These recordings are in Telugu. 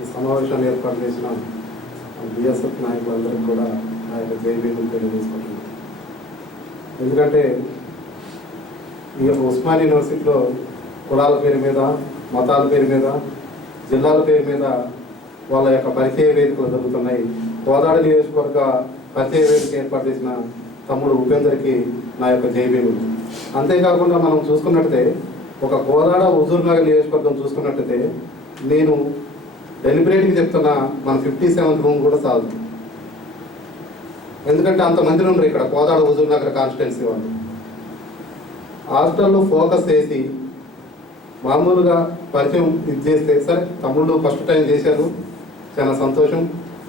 ఈ సమావేశాన్ని ఏర్పాటు చేసిన బిఎస్ఎఫ్ నాయకులందరికీ కూడా నా యొక్క జైబీలు తెలియజేసుకుంటున్నాను. ఎందుకంటే ఈ యొక్క ఉస్మానియా యూనివర్సిటీలో కులాల పేరు మీద, మతాల పేరు మీద, జిల్లాల పేరు మీద వాళ్ళ యొక్క పరిచయ వేదికలు జరుగుతున్నాయి. కోదాడ నియోజకవర్గ పరిచయ వేదిక ఏర్పాటు చేసిన తమ్ముడు ఉపేందర్కి నా యొక్క జైబీలు. అంతేకాకుండా మనం చూసుకున్నట్టయితే ఒక కోదాడ హుజూర్ నగర్ నియోజకవర్గం చూసుకున్నట్టయితే నేను డెలిబరేట్గా చెప్తున్నా, మన 57th రూమ్ కూడా చాలు. ఎందుకంటే అంతమంది ఉన్నారు ఇక్కడ కోదాడ హుజూర్ నగర్ కాన్స్టిట్యున్సీ వాళ్ళు. హాస్టల్లో ఫోకస్ చేసి మామూలుగా పరిచయం ఇది చేస్తే సరే, తమ్ముళ్ళు ఫస్ట్ టైం చేశారు, చాలా సంతోషం.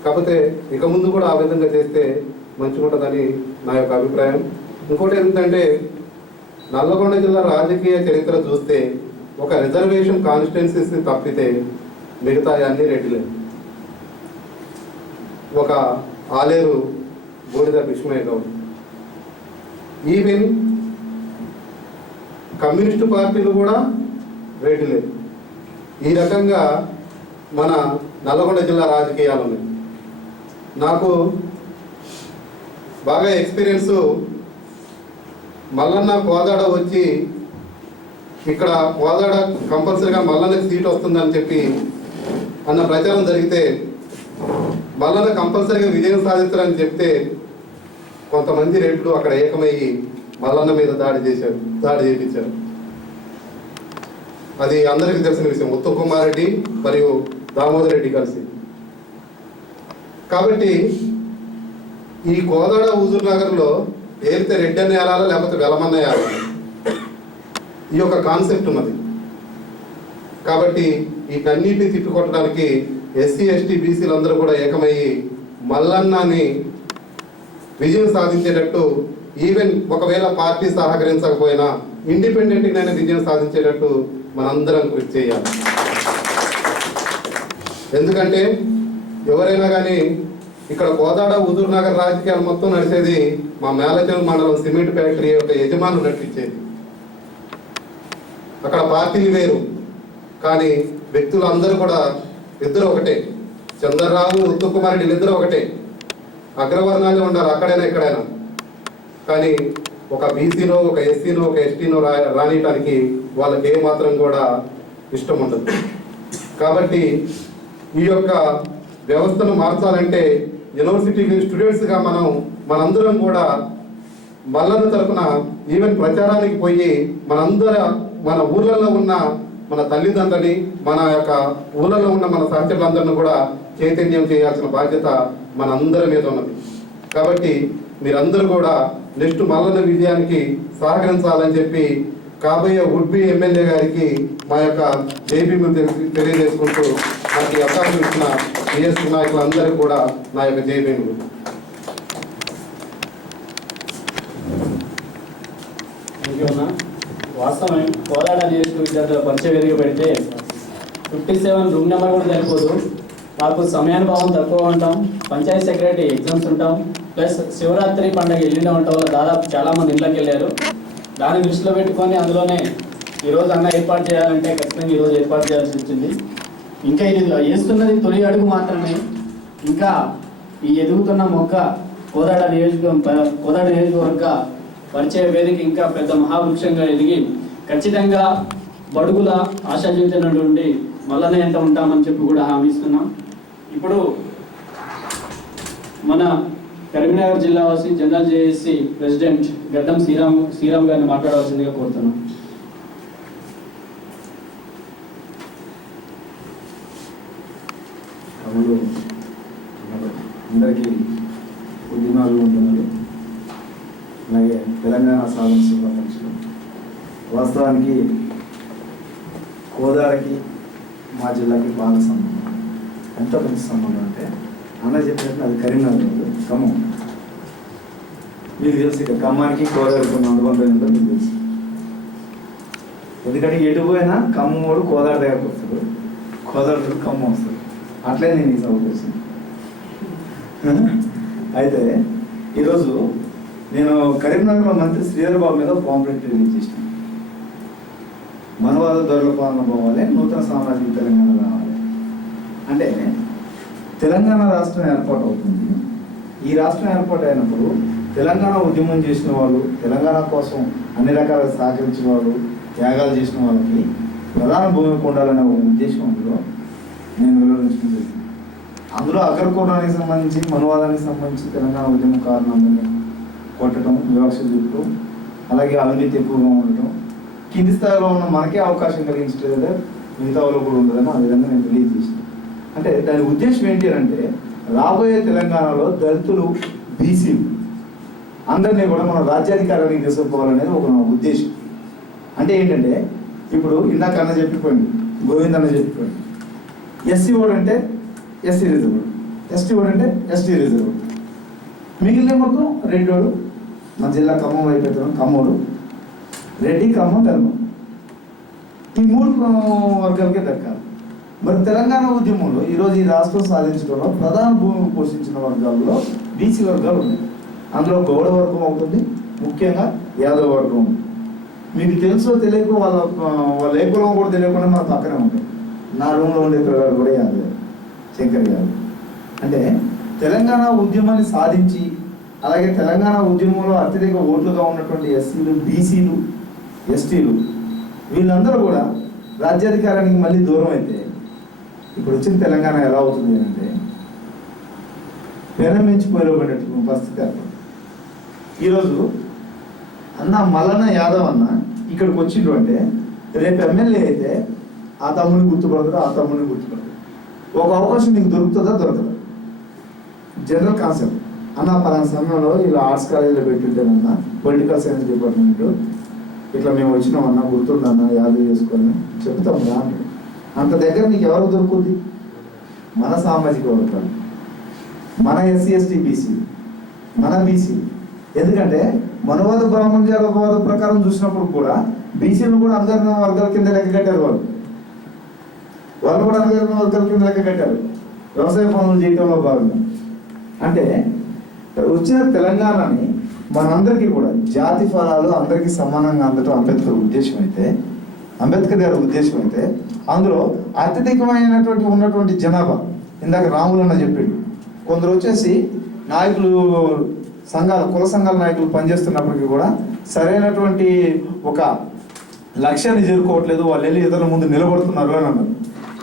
కాకపోతే ఇక ముందు కూడా ఆ విధంగా చేస్తే మంచిగా ఉంటుందని నా యొక్క అభిప్రాయం. ఇంకోటి ఏంటంటే నల్లగొండ జిల్లా రాజకీయ చరిత్ర చూస్తే ఒక రిజర్వేషన్ కాన్స్టిట్యున్సీస్ తప్పితే మిగతా అన్ని రెడ్డిలే. ఒక ఆలేరు బూడిద భీష్మయ్య గౌడ్, ఈవెన్ కమ్యూనిస్టు పార్టీలు కూడా రెడ్డిలే. ఈ రకంగా మన నల్లగొండ జిల్లా రాజకీయాలు ఉన్నాయి. నాకు బాగా ఎక్స్పీరియన్స్ మల్లన్న కోదాడ వచ్చి ఇక్కడ కోదాడ కంపల్సరీగా మల్లన్నకి సీట్ వస్తుందని చెప్పి అన్న ప్రచారం జరిగితే మల్లన్న కంపల్సరీగా విజయం సాధిస్తారని చెప్తే కొంతమంది రెడ్లు అక్కడ ఏకమయ్యి మల్లన్న మీద దాడి చేయించారు. అది అందరికీ తెలిసిన విషయం. ఉత్తమ్ కుమార్ రెడ్డి మరియు దామోదర్ రెడ్డి కలిసి. కాబట్టి ఈ కోదాడ హుజూర్ నగర్లో ఏరితే రెడ్డి అన్న ఏలాలా లేకపోతే వెలమన్న ఏలాలి, ఈ యొక్క కాన్సెప్ట్ ఉన్నది. కాబట్టి వీటన్నిటిని తిప్పికొట్టడానికి ఎస్సీ ఎస్టీ బీసీలు అందరూ కూడా ఏకమయ్యి మల్లన్నని విజయం సాధించేటట్టు, ఈవెన్ ఒకవేళ పార్టీ సహకరించకపోయినా ఇండిపెండెంట్గానే విజయం సాధించేటట్టు మనందరం కృషి చేయాలి. ఎందుకంటే ఎవరైనా కానీ ఇక్కడ కోదాడ హుజూర్ నగర్ రాజకీయాలు మొత్తం నడిచేది మా మేలచెరువు మండలం సిమెంట్ ఫ్యాక్టరీ యొక్క యజమానులు నడిపించేది. అక్కడ పార్టీలు వేరు, కానీ వ్యక్తులు అందరూ కూడా ఇద్దరు ఒకటే. చంద్రరావు, ఉత్తమ్ కుమార్ రెడ్డి ఇద్దరు ఒకటే. అగ్రవర్ణాలు ఉండాలి అక్కడైనా ఎక్కడైనా. కానీ ఒక బీసీనో, ఒక ఎస్సీనో, ఒక ఎస్టీనో రానియటానికి వాళ్ళకి ఏమాత్రం కూడా ఇష్టం ఉండదు. కాబట్టి ఈ యొక్క వ్యవస్థను మార్చాలంటే యూనివర్సిటీ స్టూడెంట్స్గా మనందరం కూడా మల్లన్న తరఫున ఈవెన్ ప్రచారానికి పోయి మన ఊర్లలో ఉన్న మన తల్లిదండ్రులని, మన యొక్క ఊళ్ళలో ఉన్న మన సహచరులందరినీ కూడా చైతన్యం చేయాల్సిన బాధ్యత మనందరి మీద ఉన్నది. కాబట్టి మీరందరూ కూడా నెక్స్ట్ మల్లన్న విజయానికి సహకరించాలని చెప్పి కాబోయే వుడ్ బి ఎమ్మెల్యే గారికి మా యొక్క జైబీలు తెలియజేసుకుంటూ నాకు ఈ అవకాశం ఇచ్చిన బిఎస్పీ నాయకులందరూ కూడా నా యొక్క జైబీలు. వాస్తవం కోదాడ నియోజక విద్యార్థుల పరిచయ వేదిక పెడితే 57 రూమ్ నెంబర్ కూడా సరిపోదు. మాకు సమయానుభావం తక్కువ ఉంటాం, పంచాయతీ సెక్రటరీ ఎగ్జామ్స్ ఉంటాం, ప్లస్ శివరాత్రి పండుగ ఎల్లుండి ఉండటం వల్ల దాదాపు చాలామంది ఇళ్ళకి వెళ్ళారు. దాన్ని దృష్టిలో పెట్టుకొని అందులోనే ఈరోజు అన్న ఏర్పాటు చేయాలంటే ఖచ్చితంగా ఈరోజు ఏర్పాటు చేయాల్సి వచ్చింది. ఇంకా ఇది వేస్తున్నది తొలి అడుగు మాత్రమే. ఇంకా ఈ ఎదుగుతున్న మొక్క కోదాడ నియోజకవర్గ పరిచయ వేదిక ఇంకా పెద్ద మహావృక్షంగా ఎదిగి ఖచ్చితంగా బడుగుల ఆశాజీవితమైనటువంటి మల్లన్న ఎంత ఉంటామని చెప్పి కూడా హామీ ఇస్తున్నాం. ఇప్పుడు మన కరీంనగర్ జిల్లా వాసి జనరల్ జేఏసీ ప్రెసిడెంట్ గడ్డం శ్రీరామ్ గారిని మాట్లాడవలసిందిగా కోరుతున్నాం. అందరికీ ఉద్యమాలు ఉంటున్నారు. అలాగే తెలంగాణ సాధన శుభాకాంక్షలు. వాస్తవానికి కోదాడకి మా జిల్లాకి బాగా సంబంధం, ఎంత మంచి సంబంధం అంటే అన్న చెప్పినట్టు అది కరీంనగర్, ఖమ్మం. మీకు తెలుసు ఇక ఖమ్మానికి కోదాడకి ఉన్న అనుబంధం ఏంటో మీకు తెలుసు. ఎందుకంటే ఎటు పోయినా ఖమ్మం వాడు కోదాడ దగ్గరకు వస్తాడు, కోదాడ ఖమ్మం వస్తాడు. అట్లే నేను ఈ సభకు వచ్చింది. అయితే ఈరోజు నేను కరీంనగర్లో మంత్రి శ్రీధర్ బాబు మీద పాంప్లెట్ రిలీజ్ చేసిన. మనవాద దొరల పాలన పోవాలి, నూతన సామాజిక తెలంగాణ రావాలి అంటే తెలంగాణ రాష్ట్రం ఏర్పాటు అవుతుంది. ఈ రాష్ట్రం ఏర్పాటు అయినప్పుడు తెలంగాణ ఉద్యమం చేసిన వాళ్ళు, తెలంగాణ కోసం అన్ని రకాలుగా సహకరించిన వాళ్ళు, త్యాగాలు చేసిన వాళ్ళకి ప్రధాన భూమికి ఉండాలనే ఒక ఉద్దేశంలో నేను వివరించుకుంది. అందులో అగ్రకులానికి సంబంధించి, మనువాదానికి సంబంధించి తెలంగాణ ఉద్యమం కారణంగా కొట్టడం, వివక్ష చూపడం, అలాగే అవినీతి ఎక్కువగా ఉండటం, కింది స్థాయిలో ఉన్న మనకే అవకాశం కలిగించలేదు, మిగతా వాళ్ళు కూడా ఉండదని ఆ విధంగా నేను తెలియజేసాను. అంటే దాని ఉద్దేశం ఏంటి అంటే రాబోయే తెలంగాణలో దళితులు, బీసీలు అందరినీ కూడా మనం రాజ్యాధికారానికి తీసుకుపోవాలనేది ఒక నా ఉద్దేశం. అంటే ఏంటంటే ఇప్పుడు ఇందాక అన్న చెప్పిపోయింది, గోవింద్ అన్న చెప్పిపోయింది, ఎస్సీ ఓడ్ అంటే ఎస్సీ రిజర్వ్, ఎస్టీ ఓడ్ అంటే ఎస్టీ రిజర్వ్, మిగిలిన మొత్తం రెడ్డోడు, మన జిల్లా ఖమ్మం అయిపోతాం, ఖమ్మోడు, రెడ్డి, ఖమ్మం, తెలంగాణ, ఈ 3 వర్గాలకే దక్కాలి. మరి తెలంగాణ ఉద్యమంలో ఈరోజు ఈ రాష్ట్రం సాధించడంలో ప్రధాన భూమిని పోషించిన వర్గాల్లో బీసీ వర్గాలు ఉన్నాయి. అందులో గౌడ వర్గం అవుతుంది, ముఖ్యంగా యాదవ వర్గం ఉంది. మీకు తెలుసో తెలియక వాళ్ళ ఏ కులం కూడా తెలియకుండా మన పక్కనే ఉంటాయి. నా రూమ్లో ఉండే పిల్లగాడు కూడా యాదవ్, శంకర్ యాదవ్. అంటే తెలంగాణ ఉద్యమాన్ని సాధించి, అలాగే తెలంగాణ ఉద్యమంలో అత్యధిక ఓట్లుగా ఉన్నటువంటి ఎస్సీలు, బీసీలు, ఎస్టీలు వీళ్ళందరూ కూడా రాజ్యాధికారానికి మళ్ళీ దూరం అయితే ఇప్పుడు వచ్చిన తెలంగాణ ఎలా అవుతుంది అంటే పెనం మించిపోయినటువంటి పరిస్థితి ఏర్పడుతుంది. ఈరోజు అన్న మల్లన్న యాదవ్ అన్న ఇక్కడికి వచ్చిండు అంటే రేపు ఎమ్మెల్యే అయితే ఆ తమ్ముడిని గుర్తుపడతారు, ఆ తమ్ముడిని గుర్తుపడతారు. ఒక అవకాశం మీకు దొరుకుతుందా, దొరకదా? General concept. అన్న పలానా సమయంలో ఇలా ఆర్ట్స్ కాలేజీలో పెట్టింటానన్న, పొలిటికల్ సైన్స్ డిపార్ట్మెంట్ ఇట్లా మేము వచ్చినామన్నా, గుర్తుందన్న, యాదవ్ చేసుకొని చెప్తాం రా. అంత దగ్గర నీకు ఎవరు దొరుకుతుంది? మన సామాజిక వర్గాలు, మన ఎస్సీ ఎస్టీ బీసీ, మన బీసీ. ఎందుకంటే మనవాద బ్రాహ్మణ్యాల ప్రకారం చూసినప్పుడు కూడా బీసీలను కూడా అందరి వర్గాల కింద లెక్క కట్టారు. వాళ్ళు కూడా అందరి వర్గాల కింద లెక్క కట్టారు వ్యవసాయ పనులు చేయడంలో భాగంగా. అంటే వచ్చిన తెలంగాణని మనందరికీ కూడా జాతి ఫలాలు అందరికీ సమానంగా అందటం అంబేద్కర్ ఉద్దేశం అయితే, అంబేద్కర్ గారి ఉద్దేశం అయితే, అందులో అత్యధికమైనటువంటి ఉన్నటువంటి జనాభా ఇందాక రాములన్న చెప్పాడు. కొందరు వచ్చేసి నాయకులు, సంఘాల, కుల సంఘాల నాయకులు పనిచేస్తున్నప్పటికీ కూడా సరైనటువంటి ఒక లక్ష్యాన్ని చేరుకోవట్లేదు, వాళ్ళు వెళ్ళి ఇతరుల ముందు నిలబడుతున్నారు అని అన్నారు.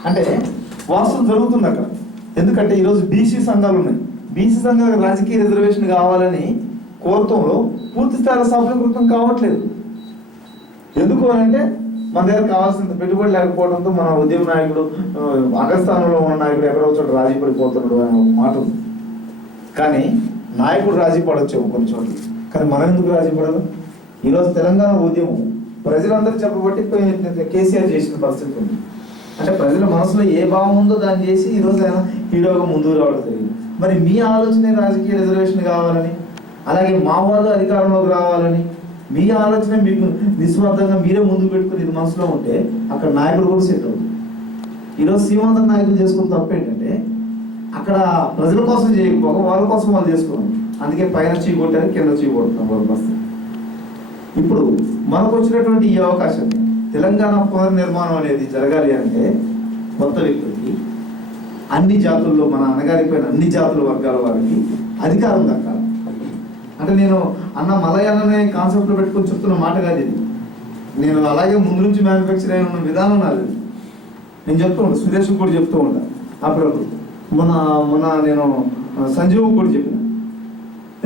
అంటే వాస్తవం జరుగుతుంది అక్కడ. ఎందుకంటే ఈరోజు బీసీ సంఘాలు ఉన్నాయి. బీసీ సంఘాలకు రాజకీయ రిజర్వేషన్ కావాలని కోరతంలో పూర్తి స్థాయిలో సఫలీకృతం కావట్లేదు. ఎందుకు అంటే మన దగ్గర కావాల్సినంత పెట్టుబడి లేకపోవడంతో మన ఉద్యమ నాయకుడు, అగ్రస్థానంలో ఉన్న నాయకుడు ఎక్కడో చోట రాజీ పడిపోతున్నాడు అనే ఒక మాట ఉంది. కానీ నాయకుడు రాజీ పడవచ్చు కొన్ని చోట్ల, కానీ మనం ఎందుకు రాజీ పడాలి? ఈరోజు తెలంగాణ ఉద్యమం ప్రజలందరూ చెప్పబట్టి కేసీఆర్ చేసిన పరిస్థితి ఉంది. అంటే ప్రజల మనసులో ఏ భావం ఉందో దాన్ని చేసి ఈరోజు ఆయన హీరోగా ముందుకు రావడం జరిగింది. మరి మీ ఆలోచన రాజకీయ రిజర్వేషన్ కావాలని, అలాగే మావోవాదులు అధికారంలోకి రావాలని మీ ఆలోచన మీకు నిస్వార్థంగా మీరే ముందు పెట్టుకుని ఇది మనసులో ఉంటే అక్కడ నాయకుడు కూడా సెట్ అవుతుంది. ఈరోజు సీమాంధ్ర నాయకులు చేసుకున్న తప్పు ఏంటంటే అక్కడ ప్రజల కోసం చేయకపోక వాళ్ళ కోసం వాళ్ళు చేసుకున్నాం. అందుకే పైన చీ కొట్టారు, కింద చీ కొడుతున్నాం వాళ్ళ పరిస్థితి. ఇప్పుడు మనకు వచ్చినటువంటి ఈ అవకాశం, తెలంగాణ పునర్నిర్మాణం అనేది జరగాలి అంటే కొత్త వ్యక్తులకి, అన్ని జాతుల్లో మన అనగారిపోయిన అన్ని జాతుల వర్గాల వారికి అధికారం దక్కాలి. అంటే నేను అన్న మలయాళనే కాన్సెప్ట్లో పెట్టుకొని చెప్తున్న మాట కాదు ఇది. నేను అలాగే ముందు నుంచి మ్యానుఫ్యాక్చర్ అయిన ఉన్న విధానం నాది. నేను చెప్తూ ఉంటాను, సురేష్ కూడా చెప్తూ ఉంటాను అప్పుడప్పుడు. మొన్న నేను సంజీవ్ కూడా చెప్పిన.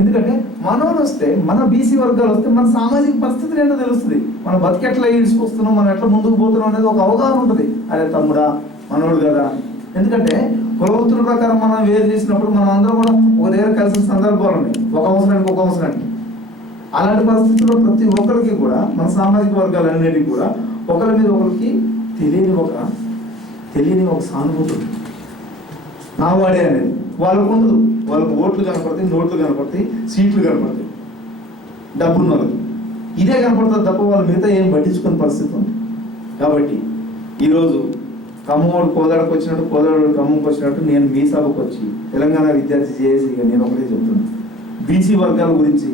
ఎందుకంటే మనోళ్ళు వస్తే, మన బీసీ వర్గాలు వస్తే మన సామాజిక పరిస్థితులు ఏంటో తెలుస్తుంది. మన బతికెట్లా ఈడ్చుకొస్తున్నాం, మనం ఎట్లా ముందుకు పోతున్నాం అనేది ఒక అవగాహన ఉంటుంది. అరే తమ్ముడా, మనోడు కదా. ఎందుకంటే కులవృత్తుల ప్రకారం మనం వేరు చేసినప్పుడు మనం అందరం కూడా ఒక దగ్గర కలిసిన సందర్భాలు ఉన్నాయి, ఒక అవసరానికి ఒక అవసరానికి. అలాంటి పరిస్థితుల్లో ప్రతి ఒక్కరికి కూడా మన సామాజిక వర్గాలన్నిటికీ కూడా ఒకరి మీద ఒకరికి తెలియని ఒక సానుభూతి ఉంది. నా వాడే అనేది వాళ్ళకు ఉండదు. వాళ్ళకు ఓట్లు కనపడతాయి, నోట్లు కనపడతాయి, సీట్లు కనపడతాయి, డబ్బున్న వాళ్ళకి ఇదే కనపడుతుంది తప్ప వాళ్ళు మిగతా ఏం పట్టించుకునే పరిస్థితి ఉంది. కాబట్టి ఈరోజు ఖమ్మోడు కోదాడకు వచ్చినట్టు, కోదాడు ఖమ్మంకి వచ్చినట్టు నేను మీ సభకు వచ్చి తెలంగాణ విద్యార్థి చేసి నేను ఒకటే చెప్తున్నాను. బీసీ వర్గాల గురించి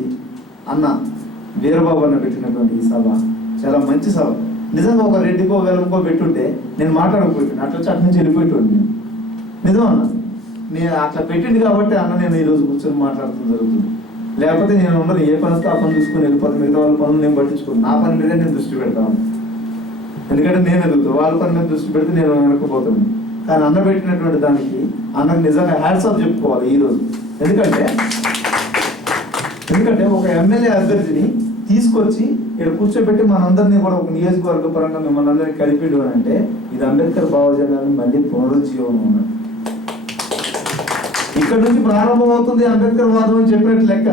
అన్న వీరబాబు అన్న పెట్టినటువంటి ఈ సభ చాలా మంచి సభ. నిజంగా ఒక రెడ్డికో వేలంకో పెట్టుంటే నేను మాట్లాడకపోయాను, అట్లా నుంచి వెళ్ళిపోయేటోండి. నిజమన్నా, నేను అట్లా పెట్టింది కాబట్టి అన్న నేను ఈరోజు కూర్చొని మాట్లాడటం జరుగుతుంది. లేకపోతే నేను ఉండదు, ఏ పని వస్తే ఆ పని చూసుకొని వెళ్ళిపోతాను. మిగతా వాళ్ళ పనులు నేను పట్టించుకోను, నా పని మీదే నేను దృష్టి పెడతాను. ఎందుకంటే నేను ఎదుగుతాను, వాళ్ళ పని మీద దృష్టి పెడితే నేను వెనక్కిపోతాను. కానీ అన్న పెట్టినటువంటి దానికి అన్నకు నిజంగా హ్యాట్స్ ఆఫ్ చెప్పుకోవాలి ఈరోజు. ఎందుకంటే ఒక ఎమ్మెల్యే అభ్యర్థిని తీసుకొచ్చి ఇక్కడ కూర్చోబెట్టి మనందరినీ కూడా ఒక నియోజకవర్గ పరంగా మిమ్మల్ని అందరినీ కలిపిడు అని అంటే ఇది అంబేద్కర్ భావజాలాన్ని మళ్ళీ పునరుజ్జీవనం ఉన్నది. ఇక్కడ నుంచి ప్రారంభం అవుతుంది అంబేద్కర్ వాదం అని చెప్పినట్టు లెక్క.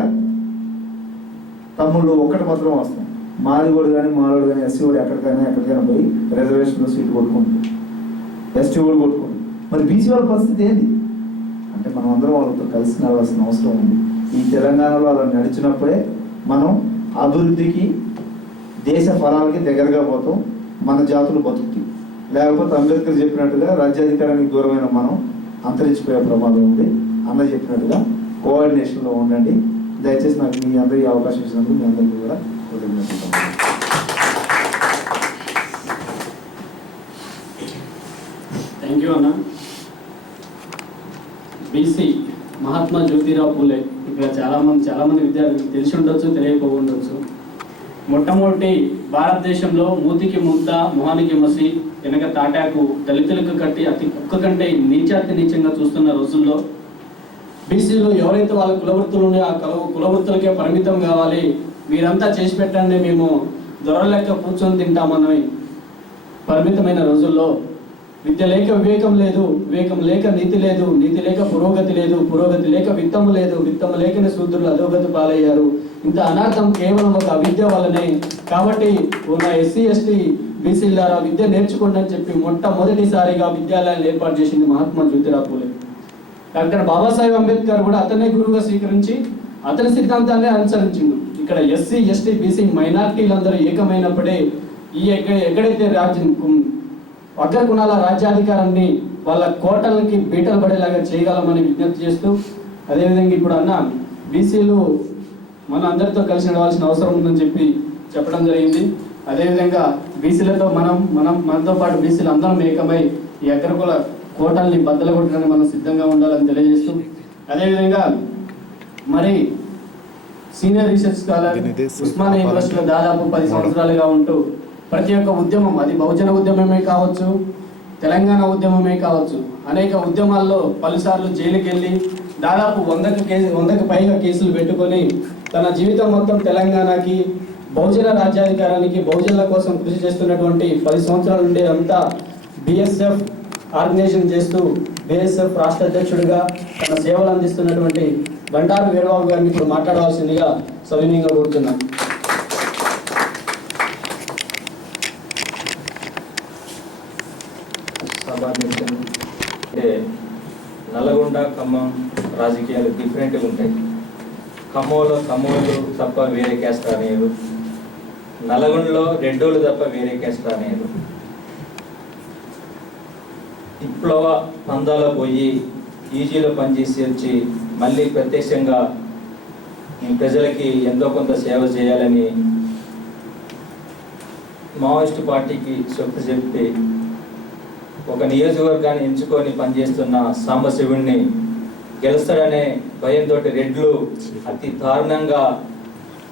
తమ్ముళ్ళు ఒక్కటి మాత్రం వస్తాం, మాదిగోడు కానీ మాలోడు కానీ ఎస్సీ కూడా ఎక్కడికైనా పోయి రిజర్వేషన్లో సీట్లు కొట్టుకుంటాం, ఎస్టీ కూడా కొట్టుకుంటాం. మరి బీసీ వాళ్ళ పరిస్థితి ఏంటి అంటే మనం అందరం వాళ్ళతో కలిసి నడవాల్సిన అవసరం ఉంది. ఈ తెలంగాణలో అలా నడిచినప్పుడే మనం అభివృద్ధికి దేశ ఫలాలకి దగ్గరగా పోతాం, మన జాతులు బతుకుతాయి. లేకపోతే అంబేద్కర్ చెప్పినట్టుగా రాజ్యాధికారానికి దూరమైన మనం అంతరించిపోయే ప్రమాదం ఉంది. అన్న చెప్పినట్టుగా కోఆర్డినేషన్లో ఉండండి. దయచేసి నాకు మీ అందరికీ అవకాశం ఇచ్చినందుకు మీ అందరికీ కూడా కృతజ్ఞతలు. థ్యాంక్ యూ అన్న. బీసీ మహాత్మా జ్యోతిరావు పూలే ఇక్కడ చాలా మంది విద్యార్థులకు తెలిసి ఉండొచ్చు, తెలియకపోవచ్చు. మొట్టమొదటి భారతదేశంలో మూతికి ముద్ద మొహానికి మసి వెనక తాటాకు దళితులకు కట్టి అతి కుక్క కంటే నీచంగా చూస్తున్న రోజుల్లో బీసీలు ఎవరైతే వాళ్ళ కులవృత్తులు ఉన్నాయో ఆ కులవృత్తులకే పరిమితం కావాలి, మీరంతా చేసి పెట్టండి, మేము దొరలెక్క కూర్చొని తింటామని పరిమితమైన రోజుల్లో విద్య లేక వివేకం లేదు, వివేకం లేక నీతి లేదు, నీతి లేక పురోగతి లేదు, పురోగతి లేక విత్తము లేదు, విత్తము లేకనే శూద్రులు అధోగతి పాలయ్యారు. ఇంత అనార్థం కేవలం ఒక అవిద్య వల్లనే. కాబట్టి ఉన్న ఎస్సీ ఎస్టీ బీసీల ద్వారా విద్య నేర్చుకోండి అని చెప్పి మొట్టమొదటిసారిగా విద్యాలయాలు ఏర్పాటు చేసింది మహాత్మా జ్యోతిరావు పూలే. డాక్టర్ బాబాసాహెబ్ అంబేద్కర్ కూడా అతనే గురువుగా స్వీకరించి అతని సిద్ధాంతాన్ని అనుసరించిండు. ఇక్కడ ఎస్సీ ఎస్టీ బీసీ మైనార్టీలందరూ ఏకమైనప్పుడే ఈ ఎక్కడైతే అగ్రకుణాల రాజ్యాధికారాన్ని వాళ్ళ కోటలకి బీటలు పడేలాగా చేయగలమని విజ్ఞప్తి చేస్తూ, అదేవిధంగా ఇప్పుడు అన్న బీసీలు మన అందరితో కలిసి నడవాల్సిన అవసరం ఉందని చెప్పడం జరిగింది. అదేవిధంగా బీసీలతో మనతో పాటు బీసీలు అందరం ఏకమై ఈ అగ్రకుల కోటల్ని బద్దలు కొట్టడానికి మనం సిద్ధంగా ఉండాలని తెలియజేస్తూ, అదేవిధంగా మరి సీనియర్ రీసెర్చ్ స్కాలర్ ఉస్మానియా యూనివర్సిటీలో దాదాపు 10 సంవత్సరాలుగా ఉంటూ ప్రతి ఒక్క ఉద్యమం, అది బహుజన ఉద్యమమే కావచ్చు, తెలంగాణ ఉద్యమమే కావచ్చు, అనేక ఉద్యమాల్లో పలుసార్లు జైలుకి వెళ్ళి దాదాపు 100కి పైగా కేసులు పెట్టుకొని తన జీవితం మొత్తం తెలంగాణకి, బహుజన రాజ్యాధికారానికి, బహుజనుల కోసం కృషి చేస్తున్నటువంటి 10 సంవత్సరాల నుండి అంతా బిఎస్ఎఫ్ ఆర్గనైజేషన్ చేస్తూ బిఎస్ఎఫ్ రాష్ట్ర అధ్యక్షుడిగా తన సేవలు అందిస్తున్నటువంటి బండారు వీరబాబు గారిని ఇప్పుడు మాట్లాడవలసిందిగా సవినీయంగా కోరుతున్నాను. అంటే నల్లగొండ ఖమ్మం రాజకీయాలు డిఫరెంట్గా ఉంటాయి. ఖమ్మంలో తప్ప వేరే క్యాస్ట్ రానేరు, నల్లగొండలో రెడ్డోళ్ళు తప్ప వేరే క్యాస్ట్ రానేరు. విప్లవ పందాలో పోయి ఈజీలో పనిచేసి వచ్చి మళ్ళీ ప్రత్యక్షంగా ప్రజలకి ఎంతో కొంత సేవ చేయాలని మావోయిస్టు పార్టీకి చెప్తూ చెప్పి ఒక నియోజకవర్గాన్ని ఎంచుకొని పనిచేస్తున్న సాంబశివుడిని గెలుస్తాడనే భయంతో రెడ్లు అతి దారుణంగా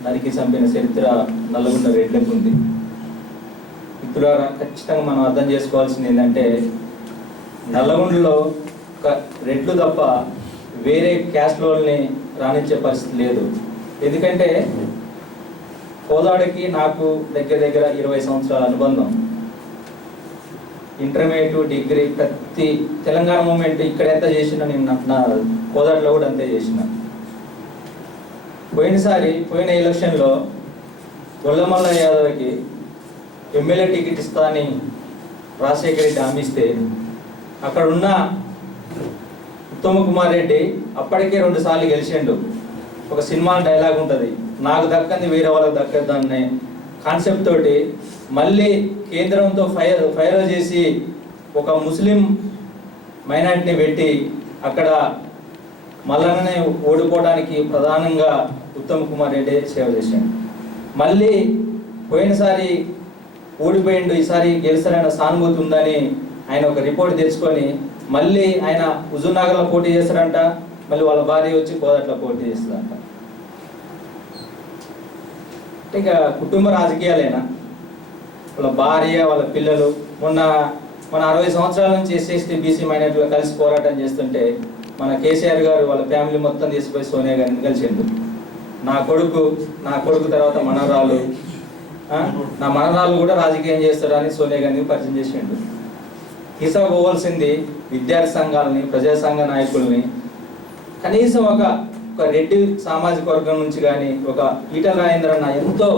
నరికి చంపిన చరిత్ర నల్లగొండ రెడ్లకు ఉంది. ఇప్పుడు ఖచ్చితంగా మనం అర్థం చేసుకోవాల్సింది ఏంటంటే నల్లగొండలో రెడ్లు తప్ప వేరే క్యాస్ట్లోని రాణించే పరిస్థితి లేదు. ఎందుకంటే కోదాడకి నాకు దగ్గర 20 సంవత్సరాల అనుబంధం. ఇంటర్మీడియట్ డిగ్రీ ప్రతి తెలంగాణ మూమెంట్ ఇక్కడ ఎంత చేసినా నేను నా కోదాడలో కూడా అంతే చేసిన. పోయిన ఎలక్షన్లో గొల్లమల్ల యాదవ్కి ఎమ్మెల్యే టికెట్ ఇస్తా అని రాజశేఖర రెడ్డి హామీస్తే అక్కడ ఉన్న ఉత్తమ్ కుమార్ రెడ్డి అప్పటికే 2 సార్లు గెలిచిండు. ఒక సినిమా డైలాగ్ ఉంటుంది, నాకు దక్కంది వేరే వాళ్ళకి దక్కద్దు అనే కాన్సెప్ట్ తోటి మళ్ళీ కేంద్రంతో ఫైర్ చేసి ఒక ముస్లిం మైనారిటీని పెట్టి అక్కడ మల్లన్ననే ఓడిపోవడానికి ప్రధానంగా ఉత్తమ్ కుమార్ రెడ్డి సేవ చేశాడు. మళ్ళీ పోయినసారి ఓడిపోయిండు, ఈసారి గెలుస్తారన్న సానుభూతి ఉందని ఆయన ఒక రిపోర్ట్ తెచ్చుకొని మళ్ళీ ఆయన హుజూర్నగర్లో పోటీ చేస్తాడంట, మళ్ళీ వాళ్ళ భార్య వచ్చి కోదాట్లో పోటీ చేస్తుందంట. అంటే ఇక కుటుంబ రాజకీయాలేనా? వాళ్ళ భార్య, వాళ్ళ పిల్లలు మన 60 సంవత్సరాల నుంచి ఎస్సీ బీసీ మైనారిటీలో కలిసి పోరాటం చేస్తుంటే మన కేసీఆర్ గారు వాళ్ళ ఫ్యామిలీ మొత్తం తీసుకుపోయి సోనియా గారిని కలిసిండు. నా కొడుకు తర్వాత మనవరాలు, నా మనవరాలు కూడా రాజకీయం చేస్తారని సోనియా గారిని పరిచయం చేసిండు. తీసుకోవాల్సింది విద్యార్థి సంఘాలని, ప్రజా సంఘ నాయకుల్ని, కనీసం ఒక రెడ్డి సామాజిక వర్గం నుంచి కానీ ఒక ఈటల రాజేంద్ర అన్న ఎంతో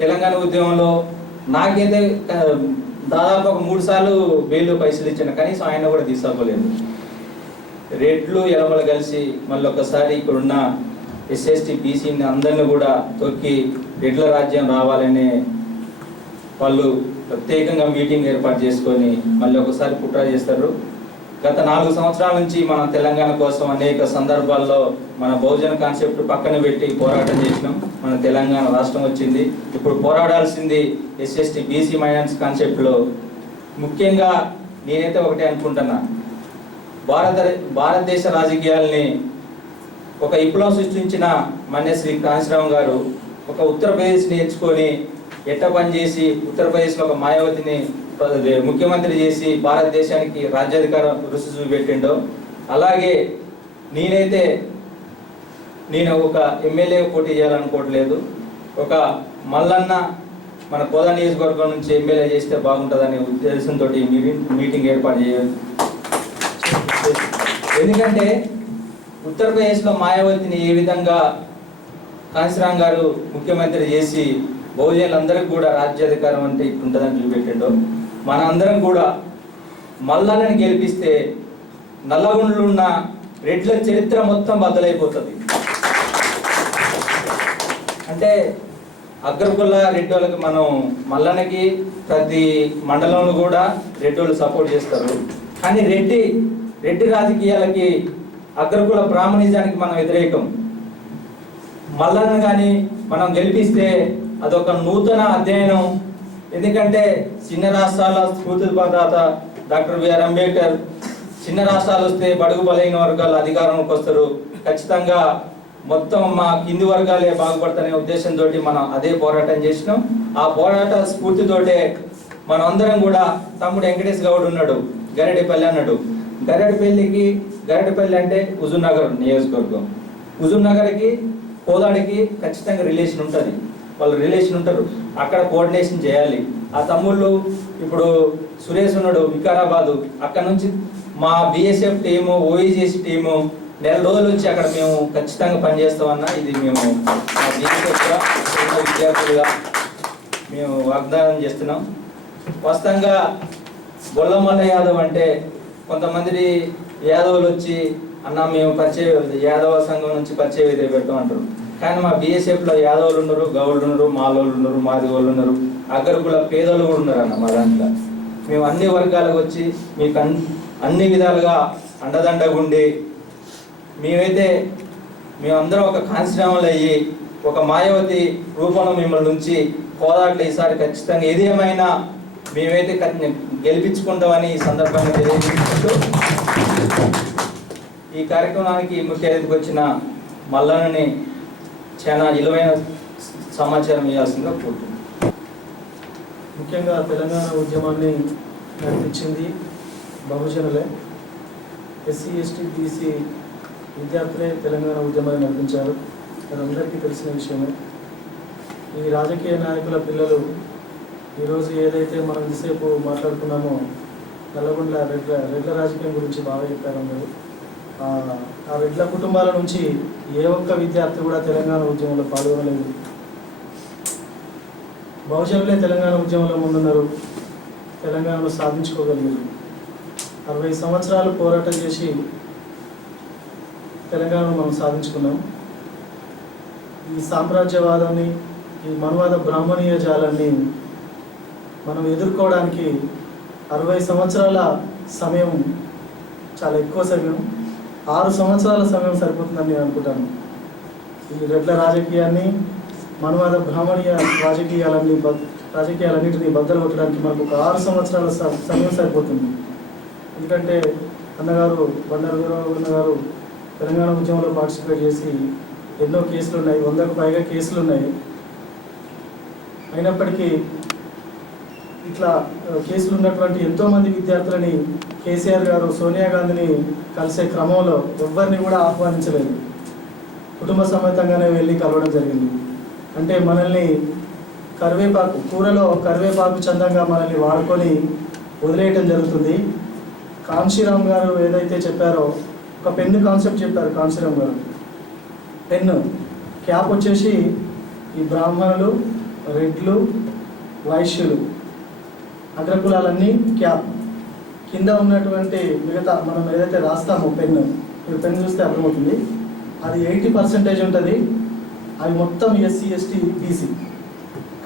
తెలంగాణ ఉద్యమంలో నాకైతే దాదాపు ఒక 3 సార్లు బెయిల్ పైసలు ఇచ్చిన, కనీసం ఆయన కూడా తీసుకోలేదు. రెడ్లు ఎలమలు కలిసి మళ్ళీ ఒకసారి ఇక్కడున్న ఎస్సీ బీసీని అందరినీ కూడా తొక్కి రెడ్ల రాజ్యం రావాలనే వాళ్ళు ప్రత్యేకంగా మీటింగ్ ఏర్పాటు చేసుకొని మళ్ళీ ఒకసారి కుట్ర చేస్తారు. గత 4 సంవత్సరాల నుంచి మనం తెలంగాణ కోసం అనేక సందర్భాల్లో మన బహుజన కాన్సెప్ట్ పక్కన పెట్టి పోరాటం చేసినాం. మన తెలంగాణ రాష్ట్రం వచ్చింది. ఇప్పుడు పోరాడాల్సింది ఎస్సీ బీసీ మైనారిటీస్ కాన్సెప్ట్లో. ముఖ్యంగా నేనైతే ఒకటే అనుకుంటున్నా, భారతదేశ రాజకీయాల్ని ఒక విప్లవం సృష్టించిన మన్యశ్రీ కాంశీరామ్ గారు ఒక ఉత్తరప్రదేశ్ నేర్చుకొని ఎట్ట పనిచేసి ఉత్తరప్రదేశ్లో ఒక మాయావతిని ముఖ్యమంత్రి చేసి భారతదేశానికి రాజ్యాధికారం రుచి చూపెట్టిండో, అలాగే నేను ఒక ఎమ్మెల్యే పోటీ చేయాలనుకోవట్లేదు. ఒక మల్లన్న మన కోదా నియోజకవర్గం నుంచి ఎమ్మెల్యే చేస్తే బాగుంటుందనే ఉద్దేశంతో మీటింగ్ ఏర్పాటు చేయాలి. ఎందుకంటే ఉత్తరప్రదేశ్లో మాయావతిని ఏ విధంగా కాంశీరామ్ గారు ముఖ్యమంత్రి చేసి బహుజనులందరికీ కూడా రాజ్యాధికారం అంటే ఇట్టుంటుందని చూపెట్టిండో, మన అందరం కూడా మల్లన్నని గెలిపిస్తే నల్లగొండలో ఉన్న రెడ్ల చరిత్ర మొత్తం బద్దలైపోతుంది. అంటే అగ్రకుల రెడ్డి వాళ్ళకి మనం మల్లన్నకి ప్రతి మండలంలో కూడా రెడ్డి వాళ్ళు సపోర్ట్ చేస్తారు. కానీ రెడ్డి రాజకీయాలకి అగ్రకుల బ్రాహ్మణిజానికి మనం వ్యతిరేకం. మల్లన్న కానీ మనం గెలిపిస్తే అదొక నూతన అధ్యయనం. ఎందుకంటే చిన్న రాష్ట్రాల స్ఫూర్తిదాత డాక్టర్ బిఆర్ అంబేద్కర్ చిన్న రాష్ట్రాలు వస్తే బడుగు బలైన వర్గాలు అధికారంలోకి వస్తారు, ఖచ్చితంగా మొత్తం మా కింది వర్గాలే బాగుపడతానే ఉద్దేశంతో మనం అదే పోరాటం చేసినాం. ఆ పోరాట స్ఫూర్తితోటే మనం అందరం కూడా తమ్ముడు వెంకటేష్ గౌడ్ ఉన్నాడు, గరెడిపల్లి అన్నాడు. గరెడిపల్లి అంటే హుజూర్నగర్ నియోజకవర్గం. హుజూర్నగర్కి కోదాడికి ఖచ్చితంగా రిలేషన్ ఉంటుంది, వాళ్ళు రిలేషన్ ఉంటారు. అక్కడ కోఆర్డినేషన్ చేయాలి. ఆ తమ్ముళ్ళు ఇప్పుడు సురేష్ ఉన్నాడు వికారాబాదు, అక్కడ నుంచి మా బిఎస్ఎఫ్ టీము, ఓఈజేసీ టీము 4 రోజులు వచ్చి అక్కడ మేము ఖచ్చితంగా పనిచేస్తామన్నా. ఇది మేము మా బిఎస్ఎఫ్గా విద్యార్థులుగా మేము వాగ్దానం చేస్తున్నాం. వాస్తవంగా గొల్లమల్ల యాదవ్ అంటే కొంతమంది యాదవులు వచ్చి అన్న మేము యాదవ సంఘం నుంచి పరిచయ విధి పెడతాం అంటారు. కానీ మా బిఎస్ఎఫ్లో యాదవులు ఉన్నారు, గౌళ్ళు ఉన్నారు, మాలోళ్ళు ఉన్నారు, మాదిగోళ్ళు ఉన్నారు, అగ్రకుల పేదలు కూడా ఉన్నారు అన్న. మా దాంట్లో మేము అన్ని వర్గాలకు వచ్చి మీకు అన్ని విధాలుగా అండదండగా ఉండి మేమందరం ఒక కాంశీరాములు అయ్యి ఒక మాయావతి రూపంలో మిమ్మల్ని నుంచి కోదాట్లో ఈసారి ఖచ్చితంగా ఏది ఏమైనా మేమైతే గెలిపించుకుంటామని ఈ సందర్భంగా తెలియజేసుకుంటూ ఈ కార్యక్రమానికి ముఖ్య అతిథికి వచ్చిన మల్లన్నని చాలా విలువైన సమాచారం ఇవ్వాల్సిందిగా కోరుతున్నాను. ముఖ్యంగా తెలంగాణ ఉద్యమాన్ని నడిపించింది బహుజనులే. ఎస్సీ ఎస్టీ బీసీ విద్యార్థులే తెలంగాణ ఉద్యమాన్ని నడిపించారు. అది అందరికీ తెలిసిన విషయమే. ఈ రాజకీయ నాయకుల పిల్లలు ఈరోజు ఏదైతే మనం ఇంతసేపు మాట్లాడుకున్నామో నల్లగొండ రెడ్ల రాజకీయం గురించి బాగా చెప్పారు అందరూ. ఆ రెడ్ల కుటుంబాల నుంచి ఏ ఒక్క విద్యార్థి కూడా తెలంగాణ ఉద్యమంలో పాల్గొనలేదు. బహుజనులే తెలంగాణ ఉద్యమంలో ముందున్నారు, తెలంగాణలో సాధించుకోగలిగారు. 60 సంవత్సరాలు పోరాటం చేసి తెలంగాణను మనం సాధించుకున్నాం. ఈ సామ్రాజ్యవాదాన్ని, ఈ మనువాద బ్రాహ్మణీయ జాలాన్ని మనం ఎదుర్కోవడానికి 60 సంవత్సరాల సమయం చాలా ఎక్కువ సమయం. 6 సంవత్సరాల సమయం సరిపోతుందని నేను అనుకుంటాను. ఈ రెడ్ల రాజకీయాన్ని, మనువాద బ్రాహ్మణీయ రాజకీయాలన్నింటినీ బద్దలు కొట్టడానికి మనకు ఒక 6 సంవత్సరాల సమయం సరిపోతుంది. ఎందుకంటే అన్నగారు బండారు వీరబాబు గారు తెలంగాణ ఉద్యమంలో పార్టిసిపేట్ చేసి ఎన్నో కేసులు ఉన్నాయి, 100కు పైగా కేసులు ఉన్నాయి. అయినప్పటికీ ఇట్లా కేసులు ఉన్నటువంటి ఎంతోమంది విద్యార్థులని కేసీఆర్ గారు సోనియా గాంధీని కలిసే క్రమంలో ఎవరిని కూడా ఆహ్వానించలేదు. కుటుంబ సమేతంగానే వెళ్ళి కలవడం జరిగింది. అంటే మనల్ని కరివేపాకు కూరలో కరివేపాకు చందంగా మనల్ని వాడుకొని వదిలేయటం జరుగుతుంది. కాంశీరామ్ గారు ఏదైతే చెప్పారో ఒక పెన్ను కాన్సెప్ట్ చెప్పారు. కాంశీరామ్ గారు పెన్ను క్యాప్ వచ్చేసి ఈ బ్రాహ్మణులు, రెడ్లు, వైశ్యులు, అగ్రకులాలన్నీ క్యాప్, కింద ఉన్నటువంటి మిగతా మనం ఏదైతే రాస్తామో పెన్ను, మీరు పెన్ను చూస్తే అర్థమవుతుంది, అది 80% ఉంటుంది. అవి మొత్తం ఎస్సీ, ఎస్టీ, బీసీ.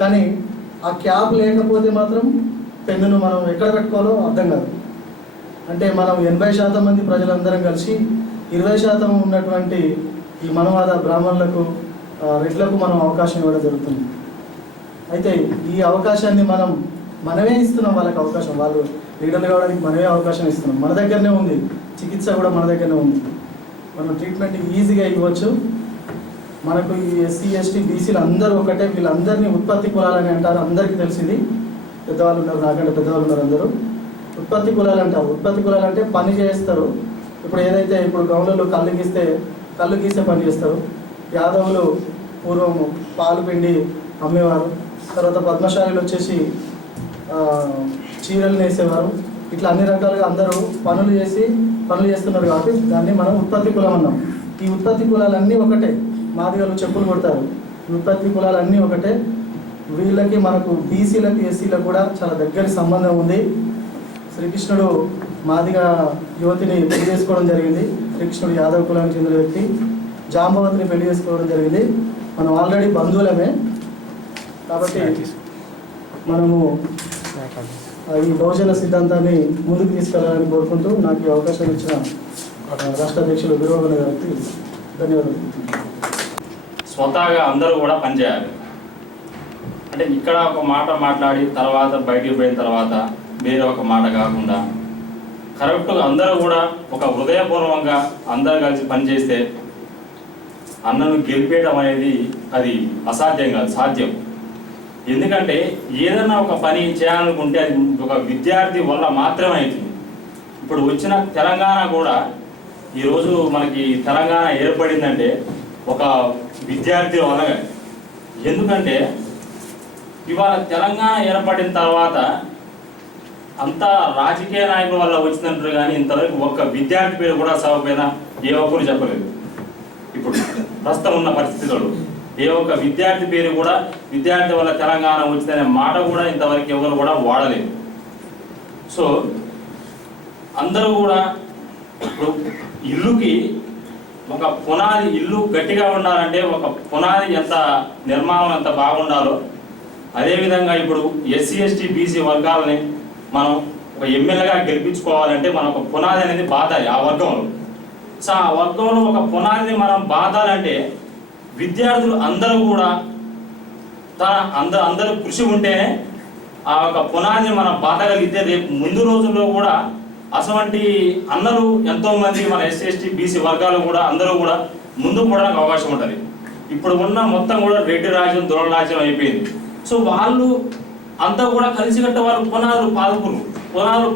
కానీ ఆ క్యాప్ లేకపోతే మాత్రం పెన్నును మనం ఎక్కడ పెట్టుకోవాలో అర్థం కాదు. అంటే మనం 80% మంది ప్రజలందరం కలిసి 20% ఉన్నటువంటి ఈ మనవాద బ్రాహ్మణులకు, రెడ్లకు మనం అవకాశం ఇవ్వడం జరుగుతుంది. అయితే ఈ అవకాశాన్ని మనమే ఇస్తున్నాం వాళ్ళకి అవకాశం. వాళ్ళు లీడర్లు కావడానికి మనమే అవకాశం ఇస్తున్నాం. మన దగ్గరనే ఉంది, చికిత్స కూడా మన దగ్గరనే ఉంది. మనం ట్రీట్మెంట్ ఈజీగా ఇవ్వచ్చు. మనకు ఈ ఎస్సీ, ఎస్టీ, బీసీలు అందరూ ఒకటే. వీళ్ళందరినీ ఉత్పత్తి కులాలని అంటారు. అందరికీ తెలిసింది. పెద్దవాళ్ళు ఉన్నారు, నాకంటే పెద్దవాళ్ళు ఉన్నారు. అందరూ ఉత్పత్తి కులాలు అంటారు. ఉత్పత్తి కులాలు అంటే పని చేస్తారు. ఇప్పుడు ఏదైతే ఇప్పుడు గౌండ్లలో కళ్ళు గీసే పని చేస్తారు. యాదవులు పూర్వం పాలు పిండి అమ్మేవారు. తర్వాత పద్మశాలీలు వచ్చేసి చీరలు నేసేవారు. ఇట్లా అన్ని రకాలుగా అందరూ పనులు చేస్తున్నారు కాబట్టి దాన్ని మనం ఉత్పత్తి కులం అన్నాం. ఈ ఉత్పత్తి కులాలన్నీ ఒకటే. మాదిగలు చెప్పులు కొడతారు. ఈ ఉత్పత్తి కులాలన్నీ ఒకటే. వీళ్ళకి మనకు బీసీలకు, ఎస్సీలకు కూడా చాలా దగ్గరి సంబంధం ఉంది. శ్రీకృష్ణుడు మాదిగ యువతిని పెళ్లి చేసుకోవడం జరిగింది. శ్రీకృష్ణుడు యాదవ కులానికి చెందిన వ్యక్తి. జాంబవతిని పెళ్లి చేసుకోవడం జరిగింది. మనం ఆల్రెడీ బంధువులమే. కాబట్టి మనము ఈ బహుజన సిద్ధాంతాన్ని ముందుకు తీసుకెళ్లాలని కోరుకుంటూ నాకు ఈ అవకాశం ఇచ్చిన రాష్ట్ర అధ్యక్షులు వీరబాబు గారికి ధన్యవాదాలు. స్వతహాగా అందరూ కూడా పనిచేయాలి. అంటే ఇక్కడ ఒక మాట మాట్లాడి తర్వాత బయటికి పోయిన తర్వాత వేరే ఒక మాట కాకుండా కరెక్ట్గా అందరూ కూడా ఒక హృదయపూర్వకంగా అందరూ కలిసి పనిచేస్తే అన్నను గెలిపేయడం అనేది అది అసాధ్యం కాదు, సాధ్యం. ఎందుకంటే ఏదైనా ఒక పని చేయాలనుకుంటే అది ఒక విద్యార్థి వల్ల మాత్రమే అవుతుంది. ఇప్పుడు వచ్చిన తెలంగాణ కూడా ఈరోజు మనకి తెలంగాణ ఏర్పడిందంటే ఒక విద్యార్థి వల్లగా. ఎందుకంటే ఇవాళ తెలంగాణ ఏర్పడిన తర్వాత అంతా రాజకీయ నాయకుల వల్ల వచ్చినట్టు కానీ ఇంతవరకు ఒక్క విద్యార్థి పేరు కూడా సభపైన ఏ ఒక్కరు చెప్పలేదు. ఇప్పుడు ప్రస్తుతం ఉన్న పరిస్థితుల్లో ఏ ఒక్క విద్యార్థి పేరు కూడా విద్యార్థి వల్ల తెలంగాణ వచ్చిందనే మాట కూడా ఇంతవరకు ఎవరు కూడా వాడలేదు. సో అందరూ కూడా ఇప్పుడు ఇల్లుకి ఒక పునాది, ఇల్లు గట్టిగా ఉండాలంటే ఒక పునాది ఎంత నిర్మాణం ఎంత బాగుండాలో అదేవిధంగా ఇప్పుడు ఎస్సీ, ఎస్టీ, బీసీ వర్గాలని మనం ఒక ఎమ్మెల్యేగా గెలిపించుకోవాలంటే మనం ఒక పునాది అనేది బాధాలి ఆ వర్గంలో. సో ఆ వర్గంలో ఒక పునాదిని మనం బాధాలంటే విద్యార్థులు అందరూ కూడా అందరూ కృషి ఉంటేనే ఆ ఒక పునాదిని మనం బాధగలిగితే రేపు ముందు రోజుల్లో కూడా అటువంటి అన్నలు ఎంతోమంది మన ఎస్సీ, ఎస్టీ, బీసీ వర్గాలు కూడా అందరూ కూడా ముందుకు పోవడానికి అవకాశం ఉంటుంది. ఇప్పుడు ఉన్న మొత్తం కూడా రెడ్డి రాజ్యం, దొరల రాజ్యం అయిపోయింది. సో వాళ్ళు అంతా కూడా కలిసికట్ట వాళ్ళు పునాదులు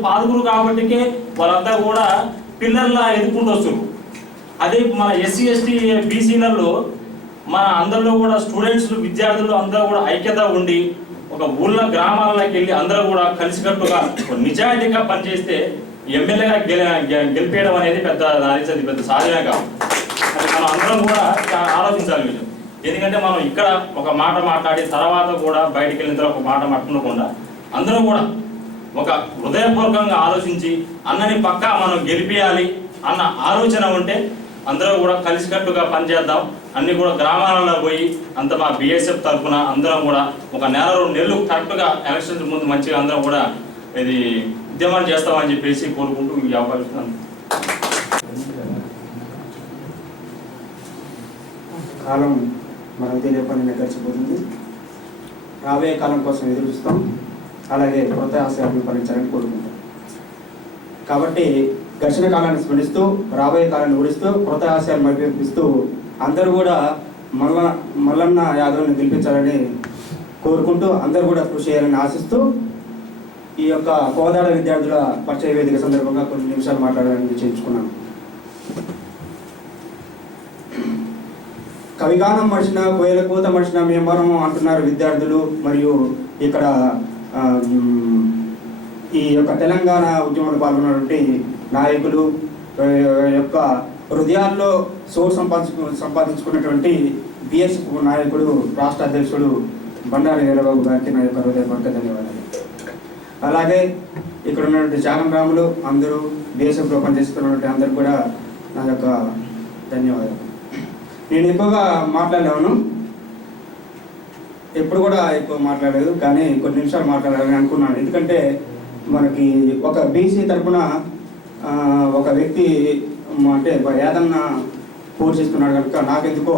పాదుకులు కాబట్టికే వాళ్ళంతా కూడా పిల్లర్లా ఎదుర్కొంటూ వస్తారు. అదే మన ఎస్సీ, ఎస్టీ, బీసీలలో మన అందరిలో కూడా స్టూడెంట్స్, విద్యార్థులు అందరూ కూడా ఐక్యత ఉండి ఒక ఊళ్ళ గ్రామాలలోకి వెళ్ళి అందరూ కూడా కలిసికట్టుగా నిజాయితీగా పనిచేస్తే ఎమ్మెల్యేగా గెలిపేయడం అనేది పెద్ద సాధ్యమే కాదు. మనం అందరం కూడా ఆలోచించాలి విషయం. ఎందుకంటే మనం ఇక్కడ ఒక మాట మాట్లాడి తర్వాత కూడా బయటికి వెళ్ళిన తర్వాత ఒక మాట మాట్లాడకుండా అందరూ కూడా ఒక హృదయపూర్వకంగా ఆలోచించి అన్నని పక్కా మనం గెలిపియాలి అన్న ఆలోచన ఉంటే అందరూ కూడా కలిసికట్టుగా పనిచేద్దాం. అన్ని కూడా గ్రామాలలో పోయి అంత మా బిఎస్ఎఫ్ తరఫున అందరం కూడా ఒక నెల 2 నెలలు కరెక్ట్గా ఎలక్షన్స్ ముందు మంచిగా అందరం కూడా ఇది ఉద్యమాలు చేస్తామని చెప్పేసి కోరుకుంటూ ఈ అవకాశం. కాలం మనకు తెలియకుండా గడిచిపోతుంది. రాబోయే కాలం కోసం ఎదురు చూస్తాం. అలాగే కొత్త ఆశయాలను ఫలించాలని కోరుకుంటాం. కాబట్టి ఘర్షణ కాలాన్ని స్మరిస్తూ రాబోయే కాలాన్ని ఊరిస్తూ కొత్త ఆశయాలు మైపిస్తూ అందరూ కూడా మల్లన్న యాదవ్ని గెలిపించాలని కోరుకుంటూ అందరూ కూడా కృషి చేయాలని ఆశిస్తూ ఈ యొక్క కోదాడ విద్యార్థుల పరిచయ వేదిక సందర్భంగా కొన్ని నిమిషాలు మాట్లాడాలని నిశ్చయించుకున్నాను. కవిగానం మర్చిన కోయల కూత మర్చిన మేమరం అంటున్నారు విద్యార్థులు. మరియు ఇక్కడ ఈ యొక్క తెలంగాణ ఉద్యమంలో పాల్గొన్నటువంటి నాయకులు యొక్క హృదయాల్లో సోర్ సంపాదించుకున్నటువంటి బిఎస్ఎఫ్ నాయకుడు రాష్ట్ర అధ్యక్షుడు బండారి వీరబాబు గారికి నా యొక్క హృదయపూర్వక ధన్యవాదాలు. అలాగే ఇక్కడ ఉన్నటువంటి చాగం రాములు అందరూ బిఎస్ఎఫ్లో పనిచేస్తున్నటువంటి అందరూ కూడా నా యొక్క ధన్యవాదాలు. నేను ఎక్కువగా మాట్లాడలేను, ఎప్పుడు కూడా ఎక్కువ మాట్లాడలేదు, కానీ కొన్ని నిమిషాలు మాట్లాడాలని అనుకున్నాను. ఎందుకంటే మనకి ఒక బీసీ తరఫున ఒక వ్యక్తి అంటే యాదన్న పోషిస్తున్నాడు కనుక నాకెందుకో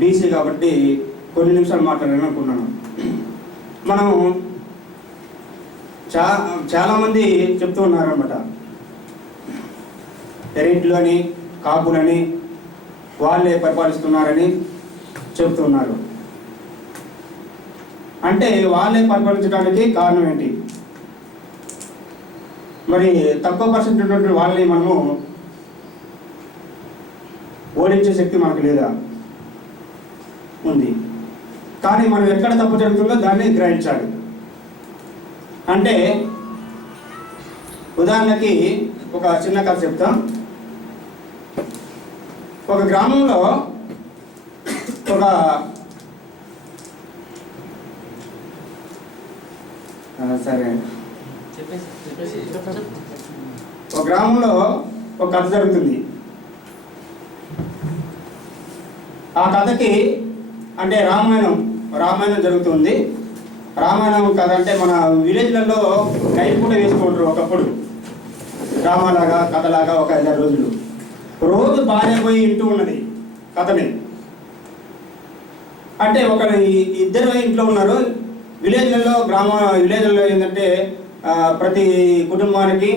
బీసీ కాబట్టి కొన్ని నిమిషాలు మాట్లాడాలని అనుకున్నాను. మనం చాలామంది చెప్తూ ఉన్నారన్నమాట, ఎరిట్లని కాపులని వాళ్ళే పరిపాలిస్తున్నారని చెప్తున్నారు. అంటే వాళ్ళే పరిపాలించడానికి కారణం ఏంటి? మరి తక్కువ పర్సెంట్ ఉన్నటువంటి వాళ్ళని మనము ఓడించే శక్తి మనకు లేదా? ఉంది. కానీ మనం ఎక్కడ తప్పు జరుగుతుందో దాన్ని గ్రహించాలి. అంటే ఉదాహరణకి ఒక చిన్న కథ చెప్తాం. ఒక గ్రామంలో ఒక ఒక గ్రామంలో ఒక కథ జరుగుతుంది. ఆ కథకి అంటే రామాయణం జరుగుతుంది. రామాయణం కథ అంటే మన విలేజ్లలో నైట్ పూట వేస్తూ ఉంటారు ఒకప్పుడు, డ్రామాలాగా కథలాగా ఒక 5-6 రోజులు. రోజు భార్య పోయి ఇంటూ ఉన్నది కథని. అంటే ఒకరు ఇద్దరు ఇంట్లో ఉన్నారు. విలేజ్లలో ఏంటంటే ప్రతి కుటుంబానికి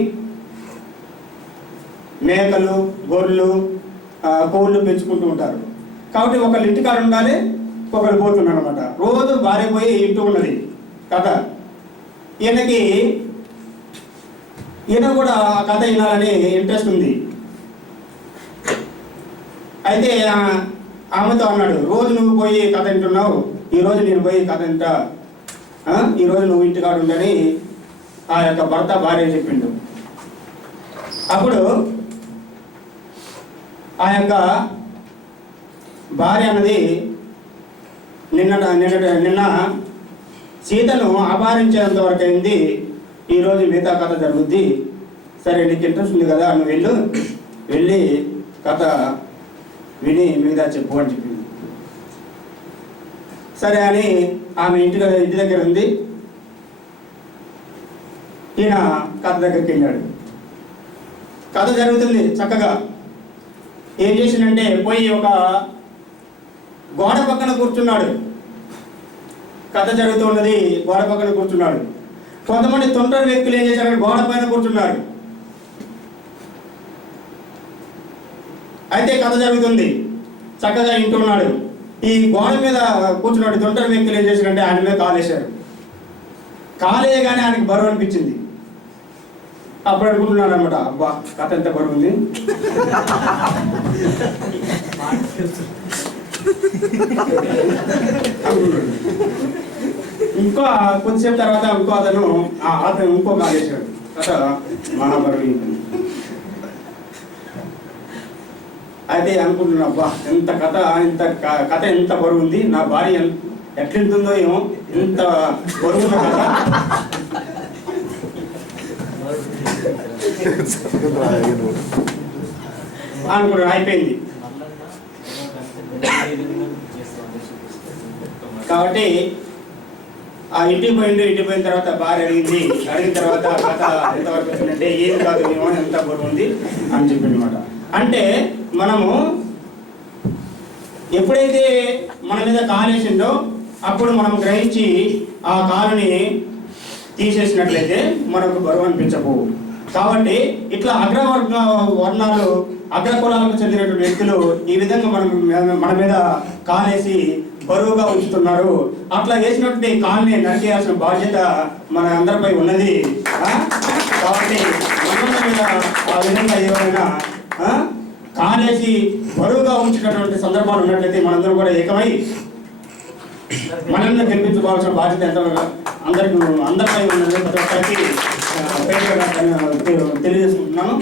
మేకలు, గొర్రెలు, కోళ్ళు పెంచుకుంటూ ఉంటారు. కాబట్టి ఒకళ్ళు ఇంటికాడ ఉండాలి, ఒకరు పోతున్నారు అనమాట. రోజు భార్య పోయి ఇంటూ ఉన్నది కథ. ఈయన కూడా ఆ కథ వినాలని ఇంట్రెస్ట్ ఉంది. అయితే ఆమెతో అన్నాడు, రోజు నువ్వు పోయి కథ వింటున్నావు, ఈరోజు నేను పోయి కథ వింటా, ఈరోజు నువ్వు ఇంటికాడు ఉండని ఆ యొక్క భర్త భార్య చెప్పిండు. అప్పుడు ఆ యొక్క భార్య అన్నది నిన్న సీతను అపహరించేంత వరకు అయింది, ఈరోజు మిగతా కథ జరుగుద్ది, సరే నీకు ఇంట్రెస్ట్ ఉంది కదా నువ్వు వెళ్ళి కథ విని మిగతా చెప్పు అని చెప్పింది. సరే అని ఆమె ఇంటి దగ్గర ఉంది. ఈయన కథ దగ్గరికి వెళ్ళాడు. కథ జరుగుతుంది చక్కగా. ఏం చేసిందంటే పోయి ఒక గోడ పక్కన కూర్చున్నాడు. కథ జరుగుతున్నది, గోడ పక్కన కూర్చున్నాడు. కొంతమంది తొంటరి వ్యక్తులు ఏం చేశారు, గోడ పైన కూర్చున్నారు. అయితే కథ జరుగుతుంది, చక్కగా వింటున్నాడు. ఈ గోడ మీద కూర్చున్నాడు తొంటరి వ్యక్తులు ఏం చేశారంటే ఆయన మీద కాలేశారు. కాలేయగానే ఆయనకి బరువు అనిపించింది. అప్పుడు అనుకుంటున్నాడు అనమాట, అబ్బా కథ ఎంత బరువు ఉంది. ఇంకో కొద్దిసేపు తర్వాత అతను ఇంకో కాలేశాడు. కథ మహాబరువు. అయితే అనుకుంటున్నా, అబ్బా ఎంత కథ ఎంత బరువు ఉంది, నా భార్య ఎట్లుంటుందో ఏమో, ఎంత బరువు ఉన్న కథ అనుకుంటున్నా. అయిపోయింది. కాబట్టి ఆ ఇంటికి పోయిన తర్వాత భార్య అడిగిన తర్వాత కథ ఎంతవరకు వచ్చిందంటే ఏం కాదు ఏమో, ఎంత బరువు ఉంది అని చెప్పింది అనమాట. అంటే మనము ఎప్పుడైతే మన మీద కాలేసిందో అప్పుడు మనం గ్రహించి ఆ కాలుని తీసేసినట్లయితే మనకు బరువు అనిపించవు. కాబట్టి ఇట్లా వర్ణాలు అగ్రకులాలకు చెందినటువంటి వ్యక్తులు ఈ విధంగా మన మీద కాలేసి బరువుగా ఉంచుతున్నారు. అట్లా వేసినటువంటి కాల్ని నరికేయాల్సిన బాధ్యత మన అందరిపై ఉన్నది. కాబట్టి మనందరి మీద ఆ విధంగా ఏమైనా కాలేసి బరువుగా ఉంచినటువంటి సందర్భాలు ఉన్నట్లయితే మనందరం కూడా ఏకమై మనల్ని గెలిపించుకోవాల్సిన బాధ్యత ఎంత అందరిపై ఉన్నది. ప్రతి ఒక్కరికి తెలియజేసుకుంటున్నాను.